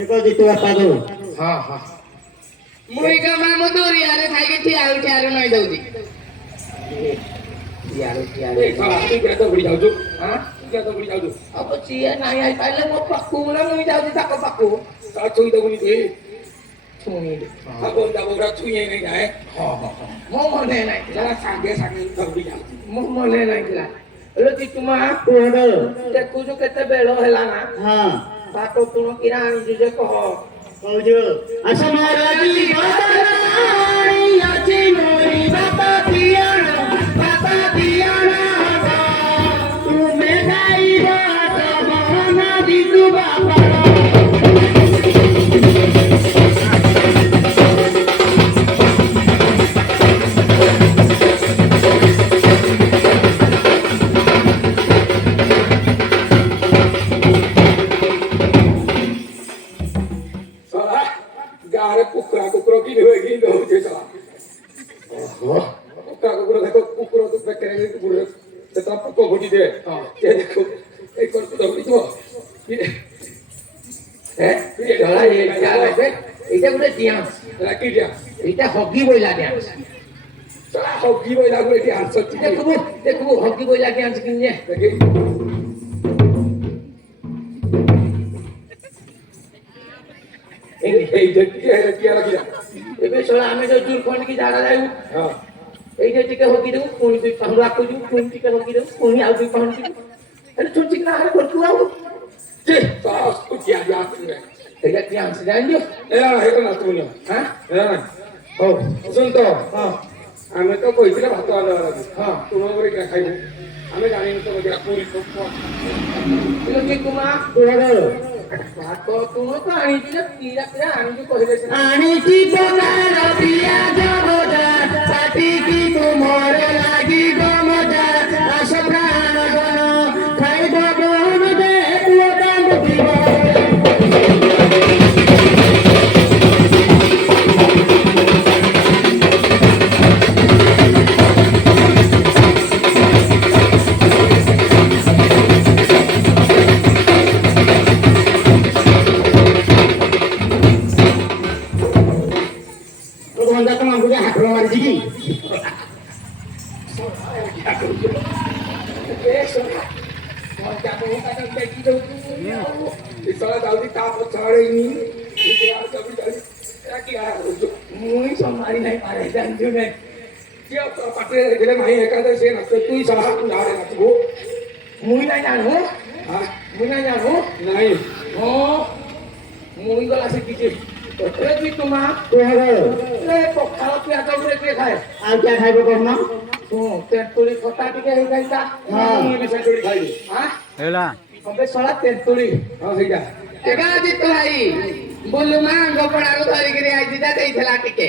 देखो जी तू आता दो हाँ हाँ मुई का मां मधुरी यारे खाई के ठियारो नहीं दउदी ठियारो ए साला तू क्या तो बुढ़ी जाऊ जो हां तू क्या तो बुढ़ी जाऊ जो अब चिए नहीं आई पहले मो पक्कू ना मुई जाउदी ताको पक्कू सा छुई तो बुढ़ी दे छुनी अब बोल बोरा छुई नहीं जाए हां हां मो मने नहीं जरा सागे तो बुढ़ी जाऊ मो मने नहीं दिला लो जी तुमा कोडो देखु जो केते बेलो हेला ना हां बातो तुनो किरा आनी जे कह कहजो अच्छा महाराजी बाताई आचे मोरी बाता दियाना तू में गाई बात बहाना दी तू बापा साला गारे कुकरा की होएगी लो जे साला ओहो कुकरा देखो कुकरा तो पे करेंगे तो बुढ़े तो तब पक्को घोटी दे हां ये देखो एक और तो बुढ़ी तो ए डला ये क्या है এটা গুলো ডিয়ান্স राखी दिया এটা হকি বইলা ডিয়ান্স साला होगी वो लागू एटी आंसर দেখবো হকি বইলা ডিয়ান্স কিনে देखी এই দেখি আর কি ଏବେ ଶଳା ଆମେ ଯୋଉ ଜୁର ଖଣ୍ଡ କି ଝାଡା ଯାଉ हां ଏଇଟା ଟିକେ ହକି ଦଉ ପୁଣି ଦୁଇ ପାହୁଣ୍ଡ ଆକୁଛୁ ପୁଣି ଟିକେ ହକି ଦଉ ପୁଣି ଆଉ ଦୁଇ ପାହୁଣ୍ଡ ଯିବୁ ହେଲେ ତୁ ଚିକନା ହାରେ କରୁଛୁ ଆଉ जे सास को क्या याद है ଏଇଟା ଡିଆନ୍ସ ଜାଣିଛୁ ए ना तू ना ହାଁ ए हो सुन तो ହଁ ଆମେ ତ କହିଥିଲେ ଭାତ ଆଣିବା ଲାଗି ହଁ ତୁମ ଉପରେ କିଣା ଖାଇବୁ ଆମେ ଜାଣିନୁ ତ ବଗେରା ପୁରୀ ଏଇଟା କି କୁମା କୋଡो ଭାତ ତୁମ ତ ଆଣିଛୁ ଯେ କିରା କିରା ଆଣିଛୁ କହିଲେ ସିନା ଆଣିଛି ପକାର ପିଆଜ ଭଜା ପାଟିକି ତୁମର ଲାଗିବ ମଜା ଆସ ପ୍ରାଣ ଗଣ ଖାଇବ ବନ ଦେ ପୁଅ କାନ୍ଦୁଥିବ ବନ୍ଧା ତ ଆମକୁ ହାତ ମାରିଛି କି ମଜା ବହୁତ ତାକୁ ଦେଖି ଦଉଛୁ ଇସଲା ଜଲ୍ଦି ତା ପଛଆଡ଼େ ନି ଏ ଆଉ ସବୁ ଜଲ୍ଦି ଏରା କି ଆର ମୁଇଁ ସମ୍ଭାଳି ନାହିଁ ପାରେ ଜାଣିଛୁ ନେ କିଏ ପାଟିରେ ଦେଖିଲେ ନାହିଁ ଏକାଦେ ସେ ନାଚ ତୁଇ ସଭା ଧାରେ ନାଚବୁ ମୁଇଁ ନାହିଁ ଜାଣୁ ହଁ ମୁଇଁ ନାହିଁ ଜାଣୁ ନାହିଁ ହଁ ମୁଇଁ ଗଲା ଶିଖିଛି ଏ ବି ତୁମା କୋଡୋ ଏ ପଖାଳ ପିଆଜ ଉପରେ କିଏ ଖାଏ ଆଉ କିଆ ଖାଇବ କହୁନ ଶୁଣ ତେନ୍ତୁଳି ଖଟା ଟିକେ ହେଇଯାଇତା ହଁ। ମୁଁ ବି ସେଠୁ ଖାଇବି ହାଁ ହେଲା ଏବେ ଶଳା ତେନ୍ତୁଳି ହଁ ସେଇଟା ଏକା ଜିତ ଭାଇ ବୁଲୁ ମା ଗୋପଡ଼ାକୁ ଧରିକିରି ଆଇଛି ତା ଦେଇଥିଲା ଟିକେ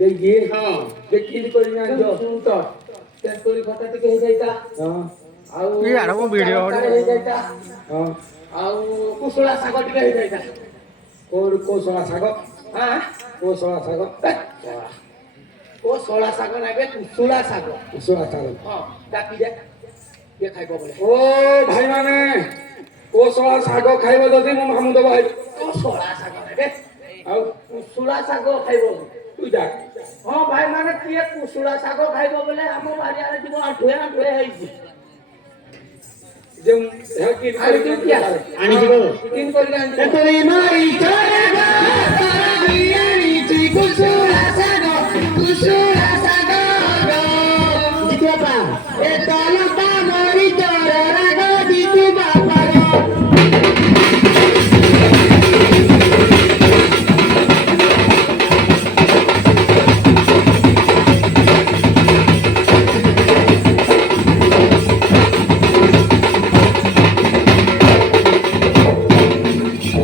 ଦେଇକି ହଁ ଦେଖିଲି କରି ଜାଣିଛ ଶୁଣ ତ ତେନ୍ତୁଳି ଖଟା ଟିକେ ହେଇଯାଇତା ହଁ ଆଉ ଇଏ ଆଡେ ମୋ ଭିଡିଓ ତରକାରୀ ହେଇଯାଇତା ହଁ ଆଉ କୁଶୁଳା ଶାଗ ଟିକେ ହେଇଯାଇତା କୋଶଳା ଶାଗ ହାଁ କୋଶଳା ଶାଗ ଓ ଶଳା ଶାଗ ନାଇବେ କୁଶୁଳା ଶାଗ କୋଶଳା ଶାଗ ହଁ ଡାକି ଦେ କିଏ ଖାଇବ ବୋଲେ ଓ ଭାଇମାନେ କୋଶଳା ଶାଗ ଖାଇବ ଯଦି ମୋ ମାମୁଁ ଦବ ଭାଇ ଓ ଶଳା ଶାଗ ନାଇବେ ଆଉ କୁଶୁଳା ଶାଗ ଖାଇବ ତୁ ଯା ହଁ ଭାଇ ମାନେ କିଏ କୁଶୁଳା ଶାଗ ଖାଇବ ବୋଲେ ଆମ ବାରିଆଡେ ଯିବ ଆଣ୍ଠୁଏ ଆଣ୍ଠୁଏ ହେଇଛି ଯେଉଁ ଏହା କି ଆଣିଛୁ କିଆ ଆଣିଯିବ କିନ୍ କରିକି ଆଣିଛୁ ତେନ୍ତୁଳି ମାରି ଚରେଗ ତାରି ଆଣିଛି କୁଶୁଳା ଶାଗ ଜିତୁ ବାପା ଏ ତଲତା ମରି ଚର ରାଗ ଜିତୁ ବାପାର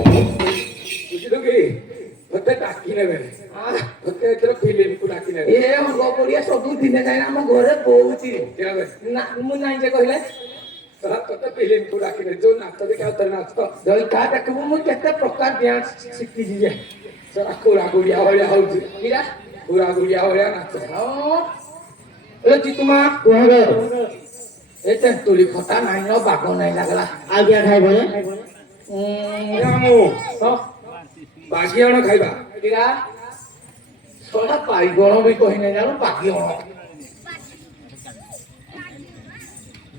ବୁଝିଲୁ କି ତତେ ଡାକି ନେବେ ତତେ ଏଥର ଫିଲ୍ମକୁ ଡାକି ନେବେ ଏ ହଙ୍ଗ ପଡିଆ ସବୁ ଦିନେ ଯାଇ ଆମ ଘରେ ବହୁଛି କେବେ ନା ମୁଁ ନାହିଁ ଯେ କହିଲେ ତତେ ଫିଲ୍ମକୁ ଡାକି ନେବେ ଯୋଉ ନାଚ ଦେଖି ଆଉ ଥରେ ନାଚ ତ ଦଇକା ଦେଖିବୁ ମୁଁ କେତେ ପ୍ରକାର ଡ୍ୟାନ୍ସ ଶିଖିଛି ଯେ ସେଟା କୁରା ଗୁଡିଆ ଭଳିଆ ହଉଛି କିରା କୁରା ଗୁଡିଆ ଭଳିଆ ନାଚ ହଁ ଏ ଜିତୁମା କୋଡୋ ଏ ତେନ୍ତୁଳି ଖଟା ନାହିଁ ନ ବାଗ ନାହିଁ ଲାଗଲା ଆଉ କିଆ ଖାଇବ ଯେ ରାମୁ ହଁ ବାକି ଅଣ ଖାଇବା ଏଇଟା ଶଳା ବାଇଗଣ ବି କହିନେ ଜାଣ ବାଇଗଣ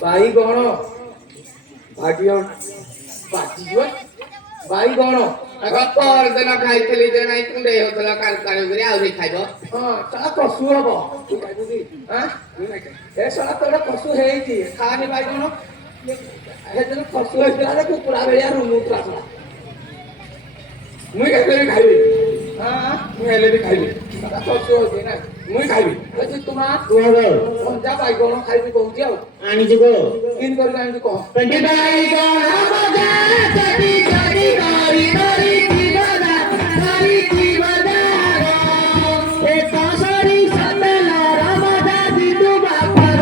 ବାଇଗଣ ବାକି ଅଣ ବାଜିଯିବ ବାଇଗଣ ପରଦିନ ଖାଇଥିଲି ଯେ ନାଇଁ କୁଣ୍ଡେଇ ହଉଥିଲା କାଲି କାଲି କରି ଆହୁରି ଖାଇବ ହଁ ଶଳା କଷୁ ହବ ତୁ ଖାଇବୁ କି ଆଁ ମୁଁ ନାଇଁ ଖାଏ ଏ ଶଳା ତୋର କଷୁ ହେଇଛି ଖାନି ବାଇଗଣ ସେଦିନ କଷୁ ହେଇଥିଲା ଯେ କୁକୁଡ଼ା ଭଳିଆ ରୁମୁଥିଲା ଶଳା ମୁଁ ହେଲେ ବି ଖାଇବି ହଁ ମୁଁ ହେଲେ ବି ଖାଇବି ଶଳା କଷୁ ହଉଛି ନା ମୁଁ ଖାଇବି ଯଦି ତୁମା କୁହ ଭଞ୍ଜା ବାଇଗଣ ଖାଇବି କହୁଛି ଆଉ ଆଣିଯିବ କିନ୍ କରିକି ଆଣିଛୁ କହ ପେଟି ବାଇଗଣ ଭଜା ଚଟି ଚଟି କରି କରି ଜୀବଦା କରି ଜୀବଦା ଏ କସରି ସତେଲର ମଜା ଦିଦୁ ବାପର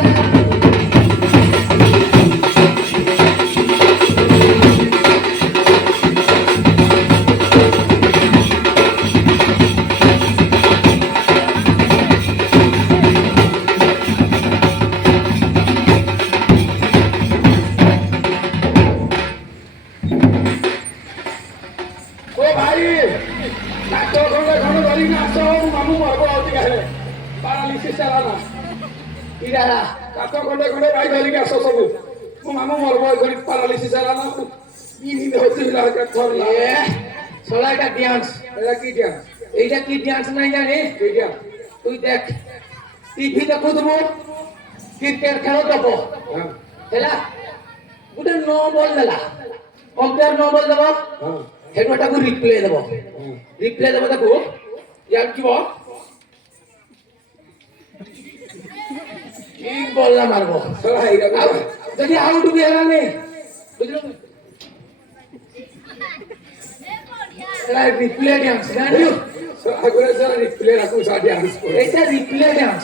ଓ ଭାଇ କାଠ ଖଣ୍ଡେ ଖଣ୍ଡେ ଧରିକି ଆସ ମୋ ମାମୁଁ ମରବ ହଉଛି ଗାଁରେ ପାରାଲିସିସ୍ ହେଲା ନା ଇରା କାଠ ଖଣ୍ଡେ ଖଣ୍ଡେ ଭାଇ ଧରିକି ଆସ ସବୁ ମୋ ମାମୁଁ ମରବ ଧରି ପାରାଲିସିସ୍ ହେଲା ନା ଇନି ହଉଛି କାଠ ଏ ଶଳା এটা ଡ୍ୟାନ୍ସ ଏଇଟା କି ଡ୍ୟାନ୍ସ এইটা কি ড্যান্স নাই জানি କି ଡ୍ୟାନ୍ସ তুই দেখ টিভি দেখুথবু ক্রিকেট খেল দেব ହଁ ହେଲା ଗୋଟେ ନ ବଲ ଦେଲା ଅମ୍ପାୟାର ନ ବଲ ଦେବ ହଁ ହେଟାକୁ ରିପ୍ଲେ ଦେବ ହଁ ରିପ୍ଲେ ଦେବ ତାକୁ ଜାଣିଯିବ କି ବଲ ମାରବ ଶଳା ଏଇଟା ଆଉ ଯଦି ଆଉଟ ବି ହେଲାନି ବୁଝିଲ ହେଲା ରିପ୍ଲେ ଡ୍ୟାନ୍ସ ଜାଣିଲୁ ଆଗରେ ଯାরা রিপ্লে রাখু সা ড্যান্স করে এইটা রিপ্লে ড্যান্স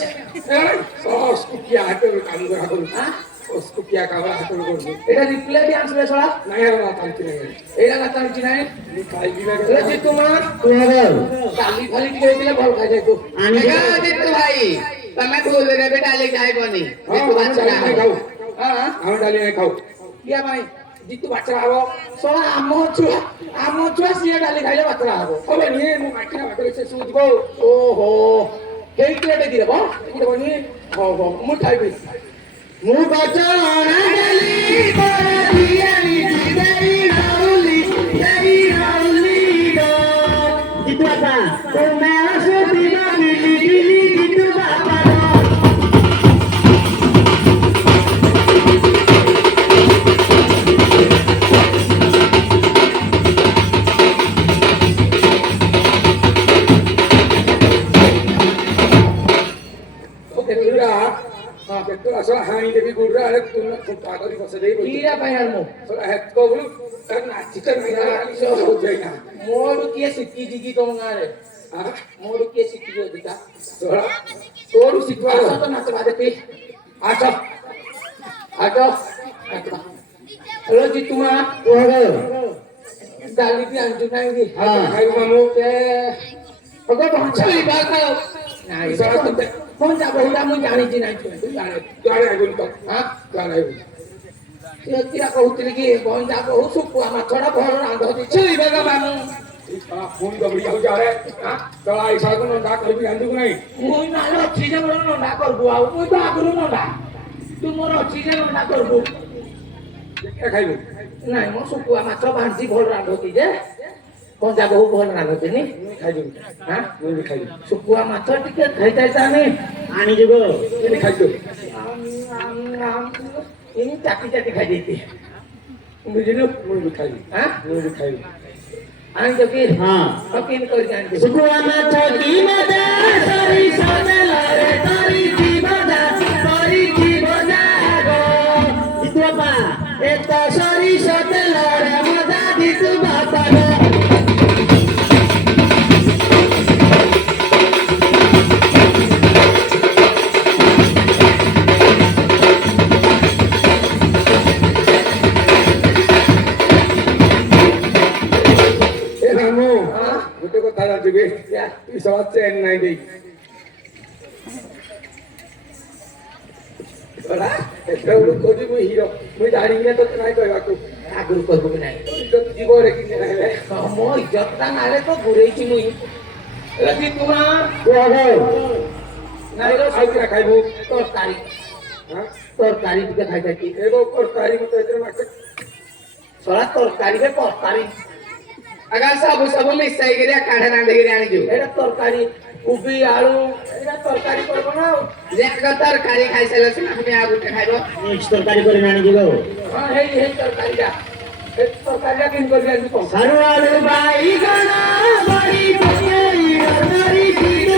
সস কুকিয়া হাতে কাম করা করু হ্যাঁ সস কুকিয়া কাম হাতে করু এটা রিপ্লে ড্যান্স রে ছড়া নাই আর না তালছি নাই এইটা না চালছি নাই খাই দিলে যে তোমার କୁହ ডালি ফালি দিয়ে দিলে ভালো খাই যায় তো ଆଣିଯିବ ଜିତୁ ଭାଇ ତମେ ଭୁଲରେ ବି ଡାଲି ଖାଇବନି ଜିତୁ আমি ବାଛରା ডালি নাই খাও হ্যাঁ আমি ডালি নাই খাও কিয়া ভাই জিতু বাচ্চা হব শোনা ଆମ ଛୁଆ ସିଏ ডালি খাইলে বাচ্চা হব হবে নিয়ে মু মাইকিনা বাটরে সে সুজব ଓହୋ କେଇ ପ୍ଲେଟ দিয়ে দেব দেবনি হব ମୁଁ ଖାଇବି ମୁଁ କଚଣା ଡାଲି ବିରିୟାନୀ ଦେଇ ରାଉଲି ଡ ଜିତୁ ବାପା ତୁମେ ଆସୁଥିବ ମିଲି ମିଲି ଜିତୁ ବାପା কেতুরা কেতুরা সলা হানি দেবি গুড়রা আরে তুমি ফুটা করি বসে দেই বলি কিরা পাই আনমু সলা হেত কো বলি তার নাচিতে নাই না আনি সব হয়ে যায় না মোড় কিଏ ଶିଖିଛି ତମ ଗାଁରେ ମୋড় କିଏ ଶିଖିଛି ଅଧିକା ସଲା তোর শিখবা ଆସ ତ ନାଚ ଦେଖି আচ্ছা ଆସ ହ୍ୟାଲୋ ଜିତୁମା କୁହ ଡାଲି ବି ଆଣିଛୁ ନାଇଁ କି ଖାଇବୁ ମାମୁ ସେ ଓକେ ପହଞ୍ଚାଇ ବାକ ନାଇଁ ପହଞ୍ଚା ବହୁଟା ମୁଁ ଜାଣିଛି ନାଇଁ ତୁ ଜାଣେ ଜାଣେ ଆଗୁନ ତ ହଁ ଜାଣେ ଆଗୁନ ସେ କିରା କହୁଥିଲି କି ପହଞ୍ଚା ବହୁ ଶୁଖୁଆ ମାଛଟା ଭଲ ରାନ୍ଧନ୍ତି ଛେଳି ବାଗ ମାନୁ সারা ফোন দবড়ি যাও যারে চলা এই সারা কোন না করবি জানতু নাই ମୁଇଁ ନାଇଁ ଅଛି ଯେ ମୋର ନଣ୍ଡା করবো ଆଉ ମୁଇଁ ତ ଆଗରୁ ନଣ୍ଡା ତୁ ମୋର ଅଛି ଯେ ନଣ୍ଡା করবো কে খাইবু ନାଇଁ ମୋ ଶୁଖୁଆ ମାଛ ଭାଞ୍ଜି ଭଲ ରାନ୍ଧନ୍ତି ଯେ ପହଞ୍ଚା ବହୁ ଭଲ ରାନ୍ଧନ୍ତିନି খাইবু ହଁ মুই বি খাইবু ଶୁଖୁଆ ମାଛ ଟିକେ ଖାଇଥାଏ ତାନେ ଆଣିଯିବ কে খাইতো ଏମିତି ଚାଟି ଚାଟି ଖାଇଦେଇଛି ବୁଝିଲୁ মুই বি ଖାইবি ହଁ মুই বি ଖାইবি ଆଣିଛ କି ହଁ ଆଉ କେମିତି କରିକି ଆଣିଛୁ ଶୁଖୁଆ ମାଛ କି ମଜା ସରିଷ ତେଲରେ କରିଛି ଭଜା କରିଛି ଭଜା ଗୋ ଜିତୁ ବାପା ଏ ତ ସରିଷ ତେଲରେ ମଜା ଜିତୁ ବାପା ଗୋ এ রামু গোটে কথা জানছিবি তুই সবার চেন নাই দেই এটা এটা কইছি মুই হিরো মুই জানি না তো নাই কইবাকু ଆଗରୁ କହିବୁ କି ନାହିଁ ଇଜ୍ଜତ ଜୀବରେ କି ନାଇଁ ମୋ ଇଜ୍ଜତଟା ନାରେ ତ ଘୁରେଇଛି ମୁଇଁ ରାତି ତୁମା କୁହ ନାଇର ସାଇକିରା ଖାଇବୁ ତରକାରୀ ହଁ ତରକାରୀ ଟିକେ ଖାଇଥାନ୍ତି ଏଗো ତରକାରୀ ମତେ ଏଥିରେ ମାକେ ଶଳା ତରକାରୀରେ ତରକାରୀ ଆଗା ସବୁ ମିଶାଇକିରି କାଢା ରାନ୍ଧିକିରି ଆଣିଛୁ ଏଇଟା ତରକାରୀ କୋବି ଆଳୁ ଏଇଟା ତରକାରୀ କରିବ ନା ଆଉ ଯେ ଆଗ ତରକାରୀ ଖାଇସାରିଲା ସିନା ପୁଣି ଆଉ ଗୋଟେ ଖାଇବ ମିକ୍ସ ତରକାରୀ କରି ଆଣିଯିବ ଆଉ ହଁ ହେଇ ତରକାରୀଟା ଏ ତରକାରୀଟା କେମିତି କରିବି ଆଜି କହ ସାରୁ ଆଳୁ ବାଇଗଣ ବଡ଼ି